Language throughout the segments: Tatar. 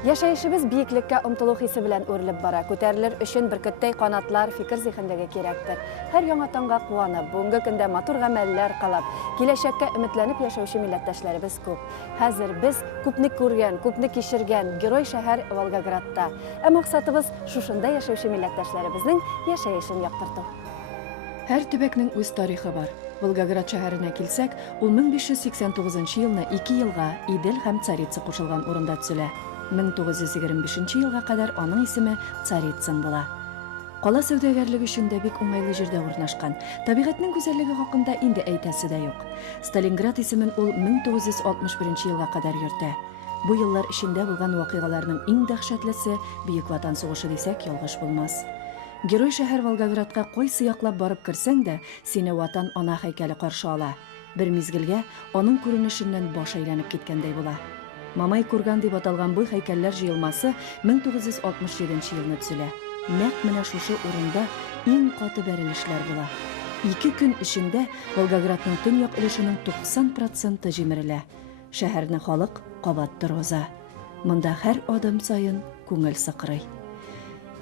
Яшайышыбыз бийиклеккә омтылу хисе белән үрелеп бара. Күтәрелер өчен бөркеттәй канатлар фикер зихендәге кирәктер. Һәр яңа таңга куанып, бүгенге көндә матур гамәлләр кылып, киләчәккә өметләнеп яшәүче милләттәшләребез күп. Хәзер без күпне күргән, күпне кичергән герой шәһәр Волгоградта. Ә максатыбыз шушында яшәүче милләттәшләребезнең яшәешен яктырту. Һәр төбәкнең үз тарихы бар. Волгоград шәһәренә килсәк, ул 1589 елны 2 елга Идел һәм Царица кушылган урында төзелә. 1925 елга кадәр аның исеме Царицын була. Кала сәүдәгәрлеге өчен дә бик уңайлы җирдә урнашкан. Табигатьнең гүзәллеге хакында инде әйтәсе дә юк. Сталинград исемен ул 1961 елга кадәр йөртә. Бу еллар эчендә булган вакыйгаларның иң дәһшәтлесе Бөек Ватан сугышы дисәк ялгыш булмас. Герой шәһәр Волгоградка кайсы яклап барып керсәң дә, сине Ватан ана һәйкәле каршы ала. Бер мизгелгә аның күренешеннән баш әйләнеп киткәндәй була. Мамай курган дип аталган бу һәйкәлләр җыелмасы 1967 елны төзелә. Нәкъ менә шушы урында иң каты бәрелешләр була. 2 көн эчендә Волгоградның төньяк өлешенең 90% җимерелә. Шәһәрне халык кабат торгыза. Монда һәр адым саен күңел сыкрый.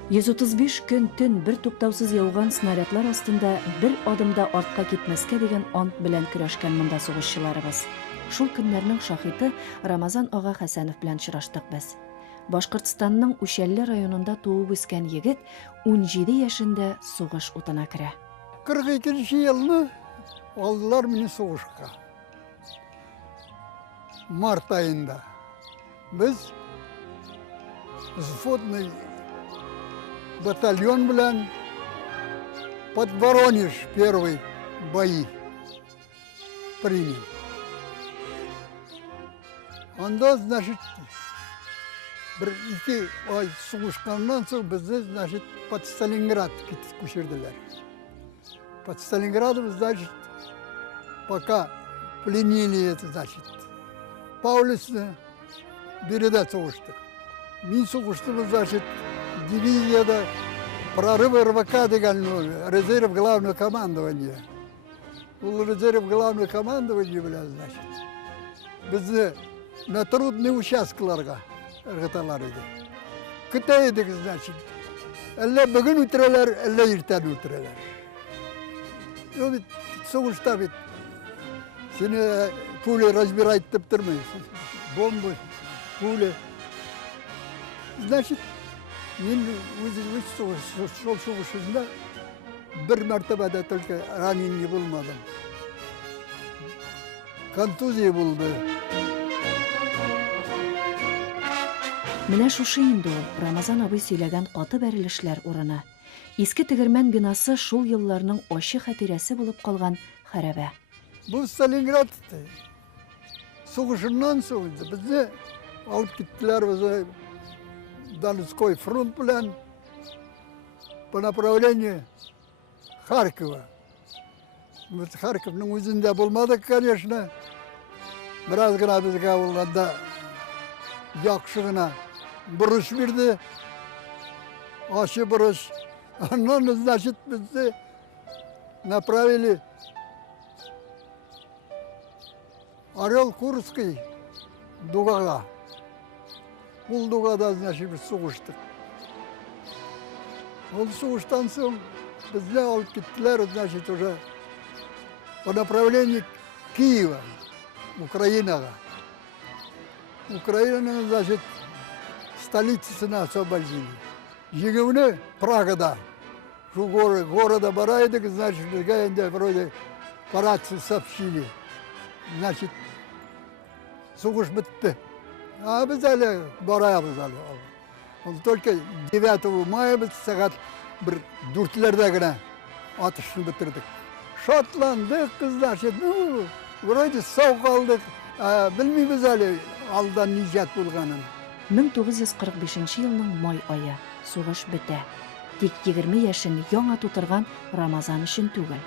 135 көн төн бер туктаусыз яуган снарядлар астында бер адымда артка китмәскә дигән ант белән көрәшкән монда сугышчыларыбыз. Шул көннәрнең шаһиты Рамазан ага Хәсәнов белән очраштык без. Башкортстанның Үшәлле районында туып үскән егет 17 яшендә сугыш утына керә. 42 елны алдылар мине сугышка. Март айында. Без взводный батальон белән под Воронеж первый бои принял. Анда, значит, bir-iki ay сугышканнан соң безне, значит, под Сталинград күчерделәр. Под Сталинградом, значит, пока пленили это, значит, Паулюсны биредә сугыштык. Мин сугыштым, значит, дивизияда прорыв РВК дигән резерв главного командования. Ул резерв главного командования белән, значит, безне на трудные участкаларга ыргыталар иде. Көтә идек, значит. Әллә бүген үтерәләр, әллә иртән үтерәләр. Ул бит сугышта бит сине пуля разбирать дип тормый. Бомба, пуля. Значит, мин үз сугышында бер мәртәбәдә только ранение булмадым. Контузия булды. Менә шушы инде ул Рамазан абый сөйләгән каты бәрелешләр урыны. Иске тегермән бинасы шул елларның ачы хатирәсе булып калган хәрабә. Бу Сталинград сугышыннан соң безне алып киттеләр безне Донской фронт белән по направлению Харькова. Без Харьковның үзендә булмадык, конечно. Бераз гына безгә булганда яхшы гына бурыш бирде. Ачы бурыш. Аннан, значит, безне направили Орел-Курский дугага. Ул дугада, значит, biz сугыштык. Ул сугыштан соң безне алып киттеләр, значит, уже по направлению Киева, Украинага. Украинаның, значит, столицасына освободили. Егевне Прагада. Шу города бара идек, значит, безгә инде вроде по рации сообщили. Значит, сугыш бетте. А без әле барабыз әле. Ул только 9 мая без сәгать 4-ләрдә генә атышны бетердек. Шатландык, значит, ну, вроде сау калдык. Белмибез әле алдан ниҗат булганын. 1945 елның май ае. Сугыш бетә. Тик 20 яшен яңа тутырган Рамазан өчен түгел.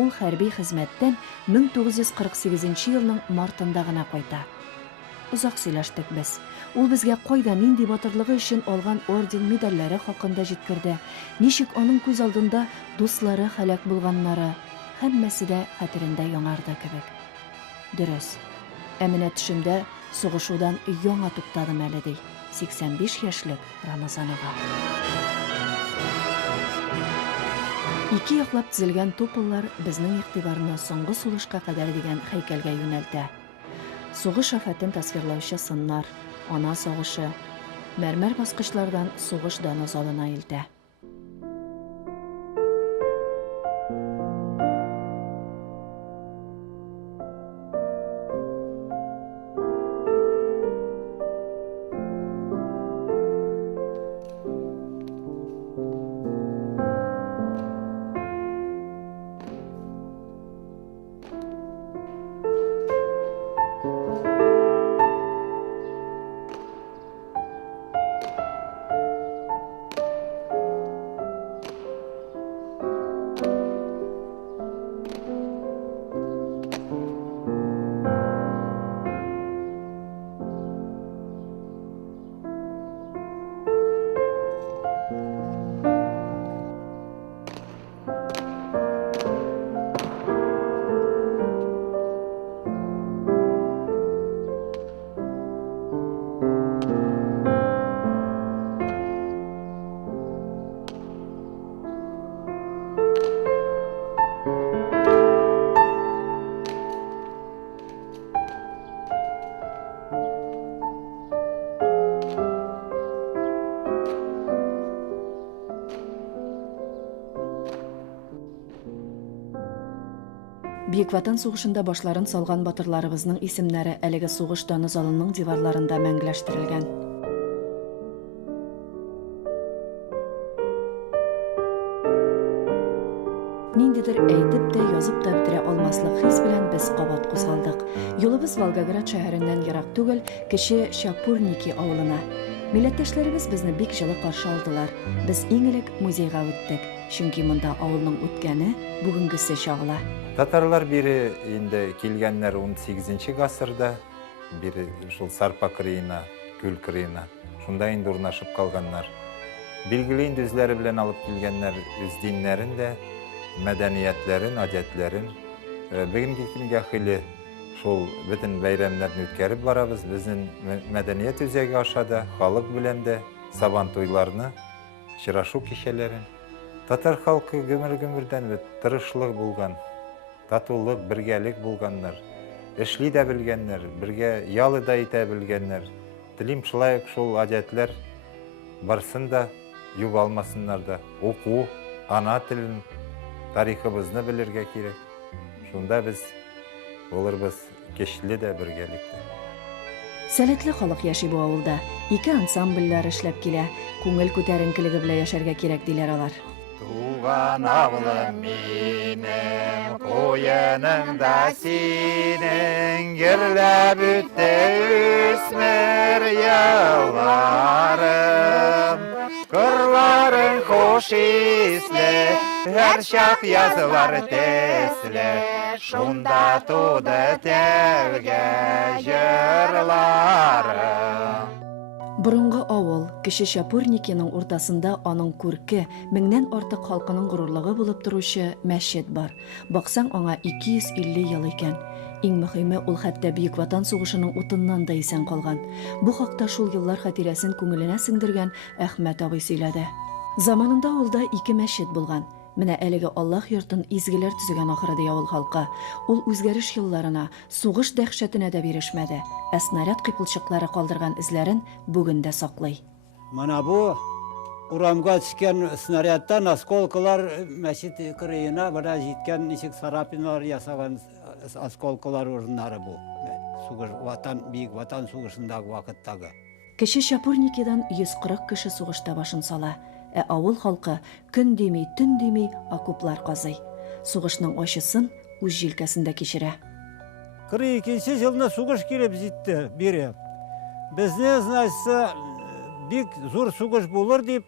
Ул хәрби хезмәттән 1948 елның мартында гына кайта. Узак сөйләштек без. Ул безгә кайда нинди батырлыгы өчен алган орден медальләре хакында җиткерде. Ничек аның күз алдында дуслары һәлак булганнары, һәммәсе дә хәтерендә яңарды кебек. Дөрес. Ә менә төшемдә Сугышудан яңа туктадым әле ди. 85 яшьлек Рамазан ага. Ике яклап тезелгән тупыллар безнең игътибарны соңгы сулышка кадәр дигән һәйкәлгә юнәлтә. Сугыш афатын тасвирлаучы сыннар, ана сагышы, мәрмәр баскычлардан сугыш даны залына илтә. Бийик Ватан сугышында башларын салган батырларыбызның исемнәре әлеге сугыш даны залының диварларында мәңгеләштерелгән. Ниндидер әйтеп тә, язып та бетерә алмаслык хис белән без кабат кузгалдык. Юлыбыз Волгоград шәһәреннән ерак түгел, кече Шапурники авылына. Милләттәшләребез безне бик җылы каршы алдылар. Без иң элек музейга үттек, чөнки монда авылның үткәне бүгенгесе чагыла. Татарлар бири инде килгәннәр 18 гасырда, бири шул Сарпа кырыена, Күл кырыена, шунда инде урнашып калганнар. Билгеле инде үзләре белән алып килгәннәр үз диннәрен дә, мәдәниятләрен, адәтләрен. Бүгенге көнгә хәйле шул бөтен бәйрәмнәрне үткәреп барабыз. Безнең мәдәният үзәге ашада халык белән дә сабан туйларны, чырашу кичәләрен. Татар халкы гөмер-гөмердән тырышлык булган. Татулык, бергәлек булганнар, эшли дә белгәннәр, бергә ялы да итә белгәннәр. Телим шулай шул адәтләр барсын да югалмасыннар да. Уку, ана телен, тарихыбызны белергә кирәк. Шунда без булырбыз кечле дә бергәлектә. Сәләтле халык яши бу авылда. Ике ансамбльләр эшләп килә. Күңел күтәренкелеге белән яшәргә кирәк диләр алар. Туган авылым минем, коеның да синең, ерләп үтте үсмер елларым. Кырларың хош исле, һәр чак язылар тесле, шунда туды тәүге җырларым. Борынгы авыл, кече Шапурникиның уртасында аның күрке, меңнән артык халкының горурлыгы булып торучы мәчет бар. Баксаң, аңа 250 ел икән. Иң мөһиме, ул хәтта Бийик Ватан сугышының утыннан да исән калган. Бу хакта шул еллар хатирәсен күңеленә сеңдергән Әхмәт абый сөйләде. Заманында авылда 2 мәчет булган. Менә әлеге Аллаһ йортын изгеләр төзегән ахыры ди авыл халкы. Ул үзгәреш елларына, сугыш дәһшәтенә дә бирешмәде. Снаряд кыйпылчыклары калдырган изләрен бүген дә саклый. Мана бу урамга төшкән снарядтан осколкалар мәчет кырыена бара җиткән ничек сарапиналар ясаган осколкалар урыннары бу. Сугыш Бийик Ватан сугышындагы вакыттагы. Кече Шапурникидан 140 кеше сугышта башын сала. Авыл халкы көн дими, төн дими окоплар казый. Сугышның ачысын үз җилкәсендә кичерә. 42 елда сугыш килеп җитте бире. Безне, значит, бик зур сугыш булыр дип,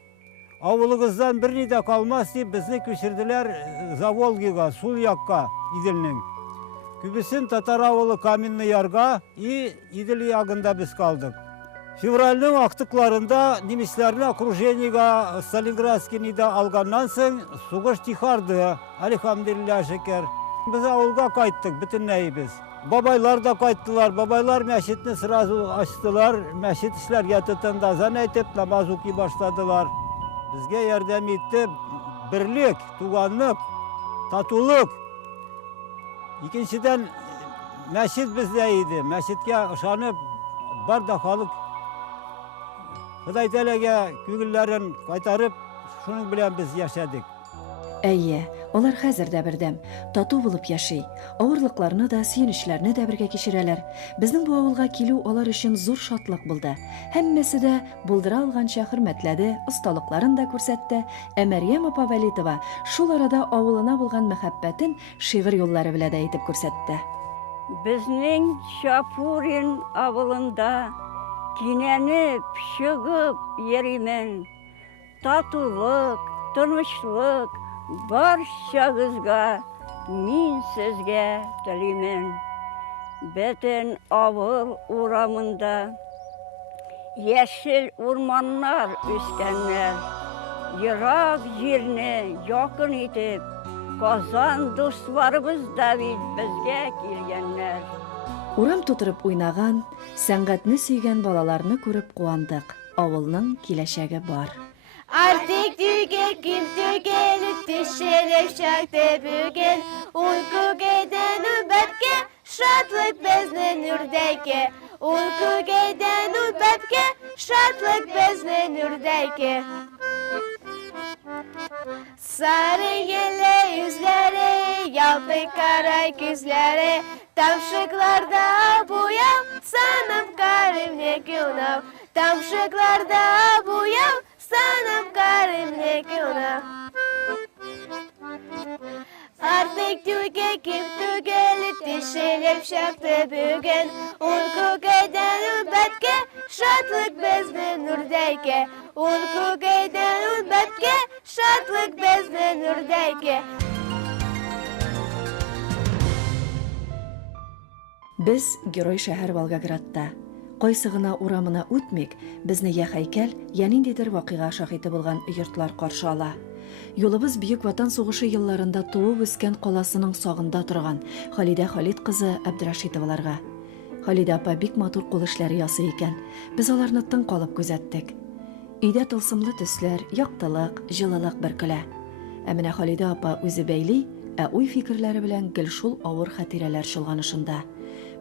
авылыгыздан берни дә калмас дип, безне күчерделәр Заволгига, сул якка, Иделнең. Күбесен татар авылы Каменный Ярга и Идел ягында без калдык. Февральның актыкларында немецләрне окружениега Сталинградскийны да алганнан соң сугыш тихарды. Алхамдулилlah шөкер. Без авылга кайттык бөтенләй без. babaylar da kayıttılar. Babaylar meşitini sırası açtılar. Meşit işlerge tutun azan etip namaz okuy başladılar. Bizge yardım etti. Birlik, tuganlık, tatuluk. İkinciden meşit bizdeydi. Meşitke ışanıp bar da halık Xuday Teala'ga ko'ngillerin qaytarib, shuning bilan biz yaşadık. Әйе, олар хәзер дә бердәм, тату булып яши. Авырлыкларны да, сөенечләрне дә бергә кичерәләр. Безнең бу авылга килү алар өчен зур шатлык булды. Һәммәсе дә булдыра алганча хөрмәтләде, осталыкларын да күрсәтте. Ә Мәрьям апа Вәлитова шул арада авылына булган мәхәббәтен шигырь юллары белән дә әйтеп күрсәтте. Безнең Шапурин авылында кинәнеп, чыгып йөримен. Татулык, тынычлык барчагызга мин сезгә телимен. Бөтен авыл урамында яшел урманнар үскәннәр. Ерак җирне якын итеп, Казан дусларыбыз да бит безгә килгәннәр. Урам тутырып уйнаган, сәнгатьне сөйгән балаларны күреп куандык. Авылның киләчәге бар. Artık tükekim tükelip düşerek çaktı bugün. Uyku giden nöbetke, şatlık bezne nürdeke. Uyku giden nöbetke, şatlık bezne nürdeke. Sarı yele yüzleri, yalpı kara gözleri. Tamşıklarda buyam, sanım karım ne günav. Tamşıklarda buyam, sanım karım ne günav. Artık tükekim tükelip dişilip şaktı bugün. Uyku giden ülbetke, şatlık bezne nürdeke. Uyku giden ülbetke, şatlık bezne nürdeke. Biz Герой шәһәр Волгоградта. Кайсы гына урамына үтмик, безне я һәйкәл, я ниндидер вакыйга шаһиты булган йортлар каршы ала. Юлыбыз Бөек Ватан сугышы елларында туып үскән каласының сагында торган Халидә Халид кызы Абдрашитоваларга. Халидә апа бик матур кул эшләре ясый икән. Без аларны тын калып күзәттек. Өйдә тылсымлы төсләр, яктылык, җылылык бөркелә. Ә менә Халидә апа үзе бәйли, ә уй фикерләре белән гел шул авыр хатирәләр чолганышында.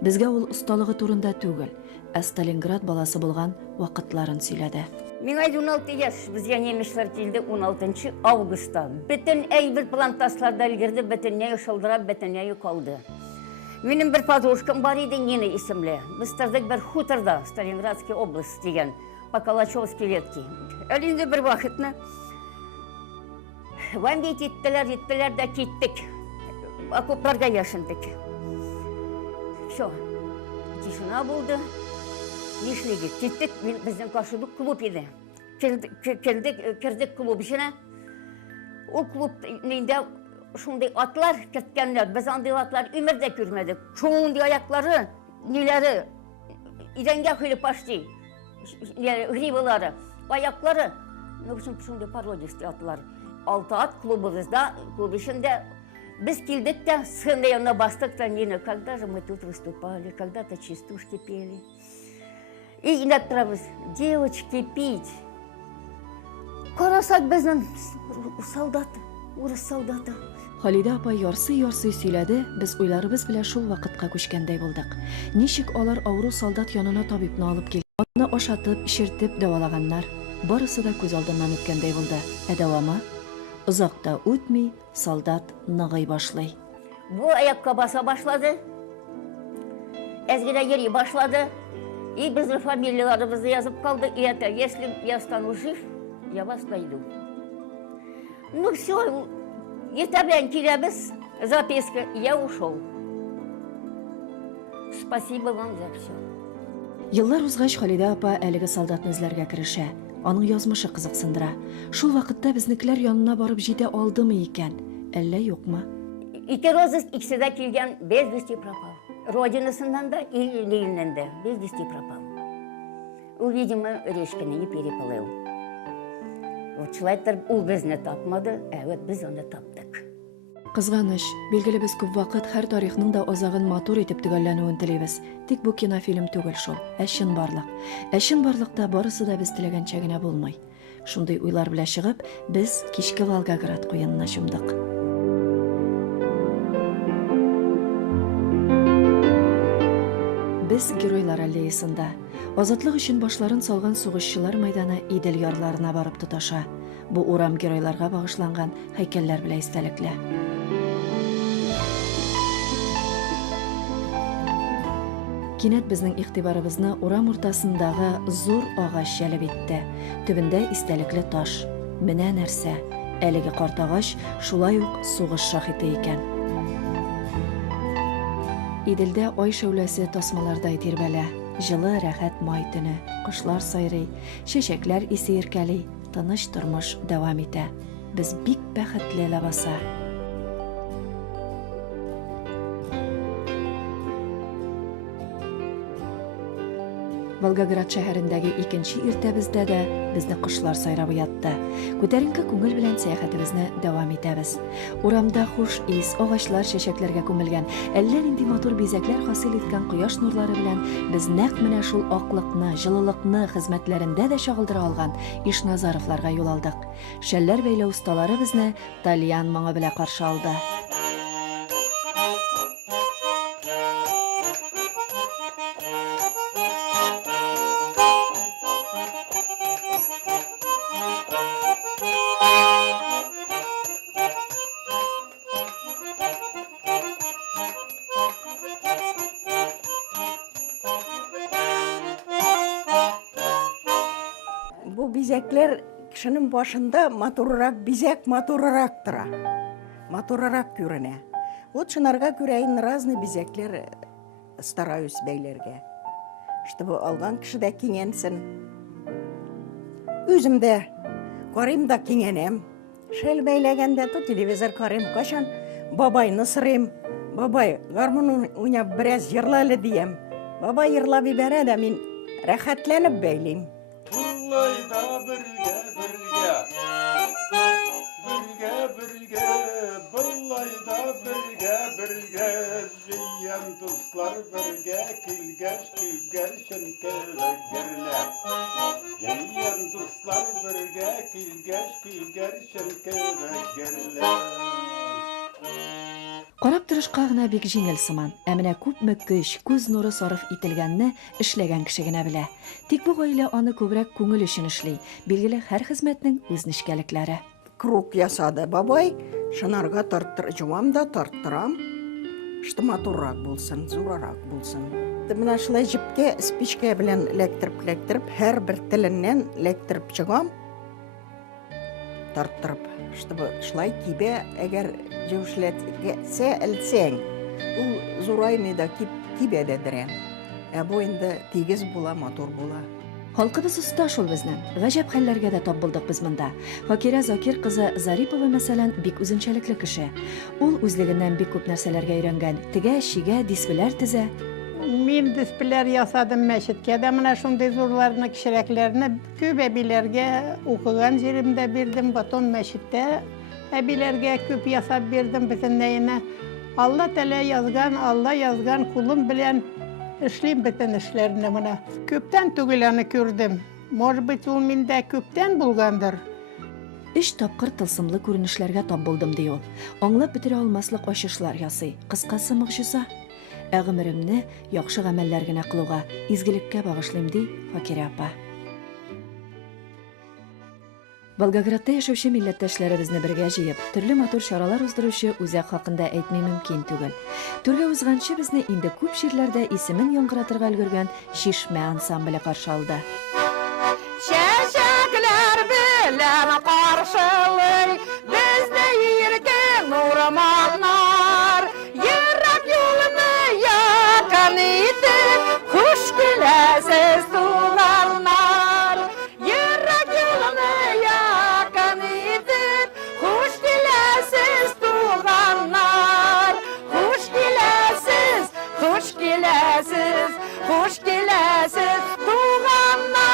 Безгә ул осталыгы турында түгел, ә Сталинград баласы булган вакытларын сөйләде. Миңа 16 яш, безгә немешләр килде 16 августта. Бөтен әйбер плантасларда өлгерде, бөтенләй шылдырап, бөтенләй калды. Минем бер подружкам бар иде, Нина исемле. Без тордык бер хуторда, Сталинградский область дигән, по Калачевской ветке. Әле бер вакытны Ванди иттеләр дә киттек. Окопларга яшындык. Все, тишина булды. Нишлеге, киттек, безнең каршыда клуб иде. Кердек клуб иченә. Ул клуб нинде шундый атлар киткәннәр, без андый атлар өмердә күрмәдек. Шундый аяклары, ниләре, идәнгә килеп пашти. Гривалары, аяклары, ну шундый пародистый атлар. 6 ат клубыбызда, клуб ичендә біз килдек те, сцена янына бастык та, Нина, когда же мы тут выступали, когда-то частушки пели. И инак тұрабыз, девочки, пить. Қарасак біздің солдат, орыс солдаты. Халидә апа ярсый-ярсый сөйләде, без уйларыбыз белән шул вакытка күчкәндәй булдык. Ничек алар авыру солдат янына табибны алып килгән, аны ашатып, ишертеп дәвалаганнар. Барысы да күз алдыннан үткәндәй булды. Ә дәвамы? Узакта үтми, солдат ныгый башлый. Бу аякка баса башлады, әзгедә йөри башлады, и безнең фамилияларыбызны язып калды, и это, если я стану жив, я вас найду. Ну все, иртә белән киләбез, записка, я ушел. Спасибо вам за все. Еллар узгач Халидә апа әлеге солдатны эзләргә керешә. Аның язмышы кызыксындыра. Шул вакытта безнекеләр янына барып җитә алдымы икән, әллә юкмы? Ике розыск икесе дә килгән, без вести пропал. Родинасыннан да и Лениннән дә без вести пропал. Ул, видимо, речканы не переплыл. Вот Шлайтер ул безне тапмады, а вот без аны таптык. Кызганыч, билгеле без күп вакыт һәр тарихның да азагын матур итеп төгәлләнүен телибез. Тик бу кинофильм түгел шул, әчен барлык. Әчен барлыкта барысы да без теләгәнчә генә булмый. Шундый уйлар белән чыгып, без кичке Волгоград куенына чумдык. Без геройлар аллеясында. Азатлык өчен башларын салган сугышчылар мәйданы Идел ярларына барып тоташа. Бу урам геройларга багышланган һәйкәлләр белән истәлекле. Кинәт безнең игътибарыбызны урам уртасындагы зур агач җәлеп итте. Төбендә истәлекле таш. Менә нәрсә? Әлеге карт агач шулай ук сугыш шаһиты икән. Иделдә ай шәүләсе тасмалардай тирбәлә. Җылы рәхәт май төне. Кошлар сайрый, чәчәкләр исе иркәли, тыныч тормыш дәвам итә. Без бик бәхетле лабаса. Волгоград шәһәрендәге икенче иртәбездә дә безне кошлар сайрап уятты. Күтәренке күңел белән сәяхәтебезне дәвам итәбез. Урамда хуш ис, агачлар чәчәкләргә күмелгән, әллә нинди матур бизәкләр хасил иткән кояш нурлары белән без нәкъ менә шул аклыкны, җылылыкны хезмәтләрендә дә чагылдыра алган Ишназаровларга юл алдык. Шәлләр бәйләү осталары безне Тальян моңы белән каршы алды. Бу бизәкләр кешенең башында матуррак бизәк матуррак тора. Матуррак күренә. Вот шунарга күрә инде разный бизәкләр стараюсь бәйләргә. Чтобы алган кешедә киңәнсен. Үзем дә карыйм да киңәнәм. Шәл бәйләгәндә то телевизор карыйм, кашан бабайны сырыйм. Бабай, гармун уйнап бераз җырлалы диям. Бабай җырлап ибәрә дә мин рәхәтләнеп бәйлим. Bullayda birge, bullayda birge, ziyan dostlar birge, kilgeç şenkelerle. Ziyan dostlar birge, kilgeç şenkelerle. Карап торышка гына бик җиңел сыман, ә менә күпме көч, күз нуры сарыф ителгәнне эшләгән кеше генә белә. Тик бу гаилә аны күбрәк күңел өчен эшли. Билгеле, һәр хезмәтнең үз нечкәлекләре. Круг ясады бабай, шынарга жуам да тарттырам, что матуррак булсын, зурарак булсын. Менә шулай җипкә спичка белән лектиреп, һәр бер теленнән лектиреп чыгам, тарттырып, чтобы шулай кибә, әгәр җүшләтсә әлсәң, ул зурайны да кибә дә дәрә. Ә бу инде тигез була, матур була. Халкыбыз оста шул безнең. Гаҗәп хәлләргә дә тап булдык без монда. Факира Закир кызы Зарипова мәсәлән бик үзенчәлекле кеше. Ул үзлегеннән бик күп нәрсәләргә өйрәнгән. Тегә, шигә, дисплеләр тезә. Мин дисплеләр ясадым мәчеткә дә, менә шундый зурларны, кичерәкләрне күп әбиләргә укыган җиремдә бирдем, батон мәчеттә әбиләргә күп ясап бирдем бөтенләенә. Алла Тәала язган кулым белән эшлим бөтен эшләрне менә. Күптән түгел аны күрдем. Может быть, ул миндә күптән булгандыр. 3 тапкыр тылсымлы күренешләргә тап булдым ди ул. Аңлап бетерә алмаслык ачышлар ясый. Кыскасы мөгъҗиза. Ә гомеремне яхшы гамәлләр генә кылуга, изгелеккә багышлыйм ди Факира апа. Волгоградта яшәүче милләттәшләребезне бергә җыеп, төрле матур чаралар уздыручы үзәк хакында әйтми мөмкин түгел. Түргә узганчы безне инде күп җирләрдә исемен яңгыратырга өлгергән Шишмә ансамбле каршы алды. Чәчәкләр белән каршылый безне иркен урманнар, ерак юлны якын итеп, хуш киләсез туганнар. Ерак юлны якын итеп, хуш киләсез туганнар. Хуш киләсез, хуш киләсез, хуш киләсез туганнар.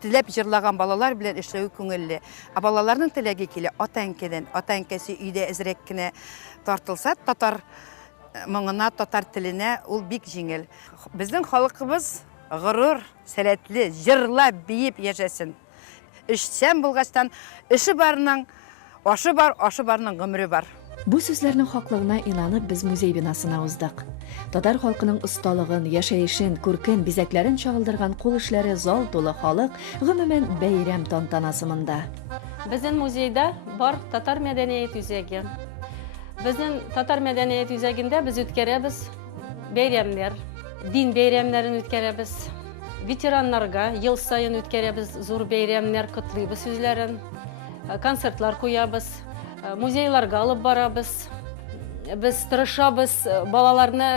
тілеп жырлаган балалар белән эшләү күңелле. Балаларның теләге килә ата-әнкәдән, ата-әнкәсе өйдә әзрәк кенә тартылса, татар моңына, татар теленә ул бик җиңел. Безнең халкыбыз горур, сәләтле, җырлап, биеп яшәсен. Эшчән булгачтан, эше барның ашы бар, ашы барның гомере бар. Бу сүзләрнең хаклыгына инанып без музей бинасына уздык. Татар халкының осталыгын, яшәешен, күркен, бизәкләрен чагылдырган кул эшләре зал тулы халык, гомумән бәйрәм тантанасы монда. Безнең музейда бар татар мәдәният үзәге. Безнең татар мәдәният үзәгендә без үткәрәбез бәйрәмнәр, дин бәйрәмнәрен үткәрәбез. Ветераннарга ел сайын үткәрәбез зур бәйрәмнәр, котлыйбыз сүзләрен, концертлар куябыз, музейларга алып барабыз. Без тырышабыз балаларны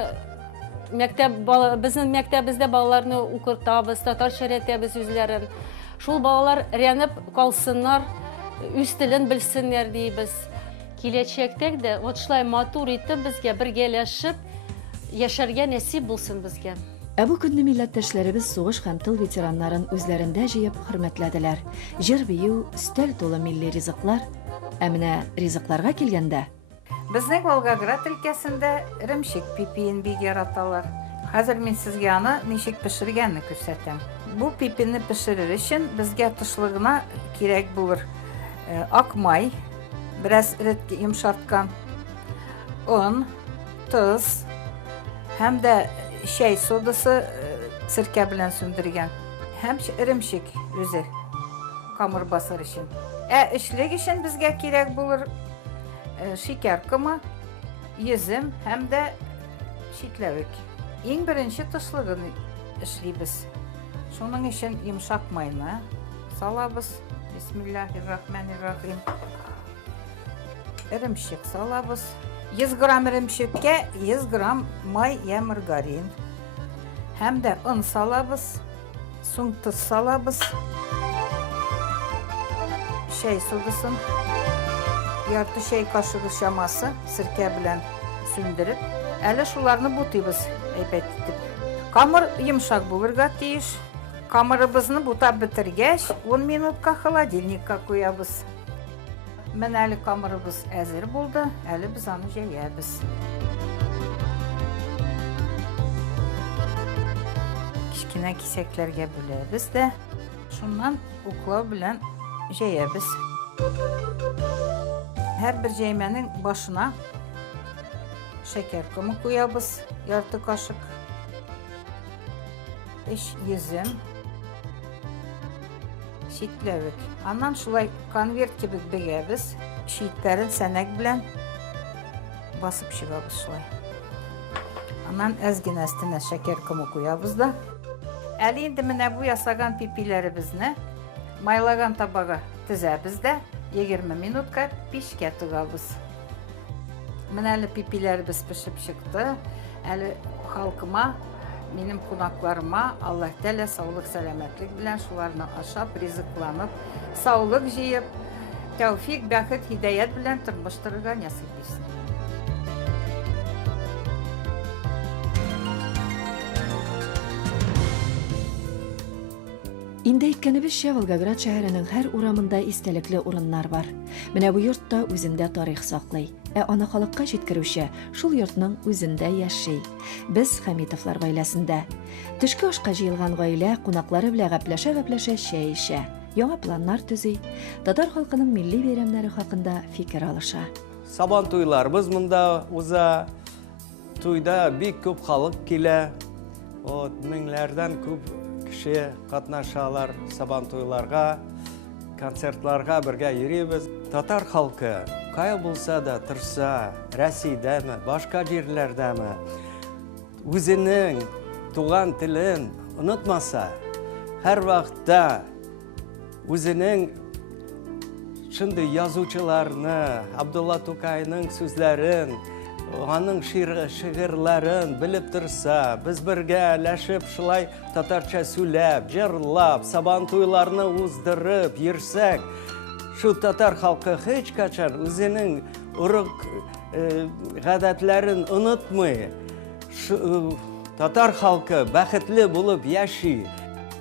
безнең мәктәбездә балаларны укытабыз, татарча өйрәтәбез сүзләрен. Шул балалар рәнеп калсыннар, үз телен белсеннәр дибез. Киләчәктә дә вот шулай матур итеп безгә бергәләшеп яшәргә насип булсын безгә. Бу көнне милләттәшләребез сугыш һәм тыл ветераннарын үзләрендә җыеп хөрмәтләделәр. Җыр бию, өстәл тулы милли ризыклар. Менә ризыкларга килгәндә, безнең Волгоград өлкәсендә иремшек пипиен бик яраталар. Хәзер мин сезгә аны ничек пешергәнне күрсәтәм. Бу пипине пешерер өчен безгә тышлыгына кирәк булыр ак май, бераз ретке йомшарткан, он, туз һәм дә чәй содасы сиркә белән сүндергән. Һәм иремшек үзе камыр басыр өчен. Эшлек өчен безгә кирәк булыр шикәр комы, йөзем һәм дә читләвек. Иң беренче тышлыгын эшлибез. Шуның өчен йомшак майны салабыз. Бисмиллаһир-рахманир-рахим. Иремшек салабыз. 100 грамм иремшеккә 100 грамм май я маргарин. Һәм дә он салабыз. Соң туз салабыз. Чәй судасын. Ярты чәй кашыгы шамасы сиркә белән сүндереп, әле шуларны бутыйбыз әйбәт итеп. Камыр йомшак булырга тиеш. Камырыбызны бутап бетергәч, 10 минутка холодильникка куябыз. Менә әле камырыбыз әзер булды, әле без аны җәябез. Кичкенә кисәкләргә бүләбез дә, шуннан уклау белән җәябез. Һәр бер җәймәнең башына шәкәр комы куябыз, ярты кашык. Йөзем, читләвек. Аннан шулай конверт кебек бегәбез, читләрен сәнәк белән басып чыгабыз шулай. Аннан әзгенә өстенә шәкәр комы куябыз да. Әле инде менә бу ясаган пипиләребезне майлаган табага тезәбез дә, 20 минутка пешкә тыгабыз. Менә әле пипиләребез пешеп чыкты. Әле халкыма, минем кунакларыма Аллаһ Тәала саулык, сәламәтлек белән шуларны ашап, ризыкланып, саулык җыеп, тәүфик, бәхет, һидаят белән тормыштырырга насыйп итсен. Инде әйткәнебезчә, Волгоград шәһәренең һәр урамында истәлекле урыннар бар. Менә бу йортта үзендә тарих саклый. Аны халыкка җиткерүче шул йортның үзендә яши. Без Хәмитовлар гаиләсендә. Төшке ашка җыелган гаилә кунаклары белән гәпләшә чәй эчә. Яңа планнар төзи. Татар халкының милли бәйрәмнәре хакында фикер алыша. Сабан туйларыбыз монда уза. Туйда бик күп халык килә. Меңләрдән күп кеше катнашалар сабан туйларга, концертларга бергә йөрибез. Татар халкы кая булса да тырса, Россиядәме, башка җирләрдәме, үзенең туган телен онытмаса, һәр вакытта үзенең шундый язучыларны, Абдулла Тукайның сүзләрен, аның шигырьләрен белеп торса, без бергә ләшеп шулай татарча сөйләп, җырлап, сабан туйларны уздырып йөрсәк, шу татар халкы һеч качан үзенең урык гадәтләрен онытмый. Татар халкы бәхетле булып яши.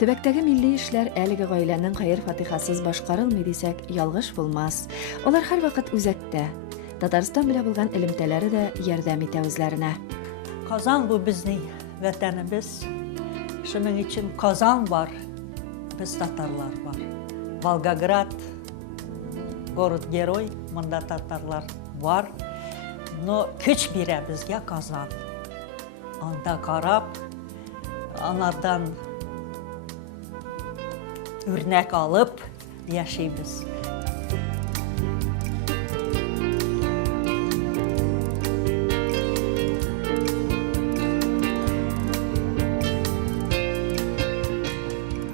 Төбәктәге милли эшләр әлеге гаиләнең хәер-фатихасыз башкарылмый дисәк, ялгыш булмас. Алар һәрвакыт үзәктә. Татарстан белән булган элемтәләре дә ярдәм итә үзләренә. Казан bu bizning vatanimiz. Shuning uchun Qozon bor, biz tatarlar bor. Volgograd, город-герой, munda tatarlar bor. No kuch beradi bizga Qozon. Anda qarab, anadan örnek alıp yaşayız.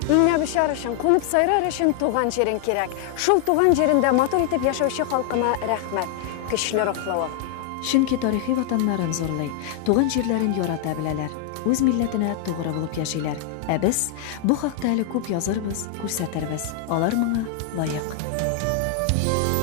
Иңне бишар өчен, кунып сайрар өчен туган җирен кирәк. Шул туган җирендә матур итеп яшәүче халкына рәхмәт, көчле рухлы ул. Чөнки тарихи ватаннарын зурлый, туган җирләрен ярата беләләр. Үз милләтенә тугры булып яшиләр. Ә без бу хакта әле күп язырбыз, күрсәтербез. Алар моңа лаек.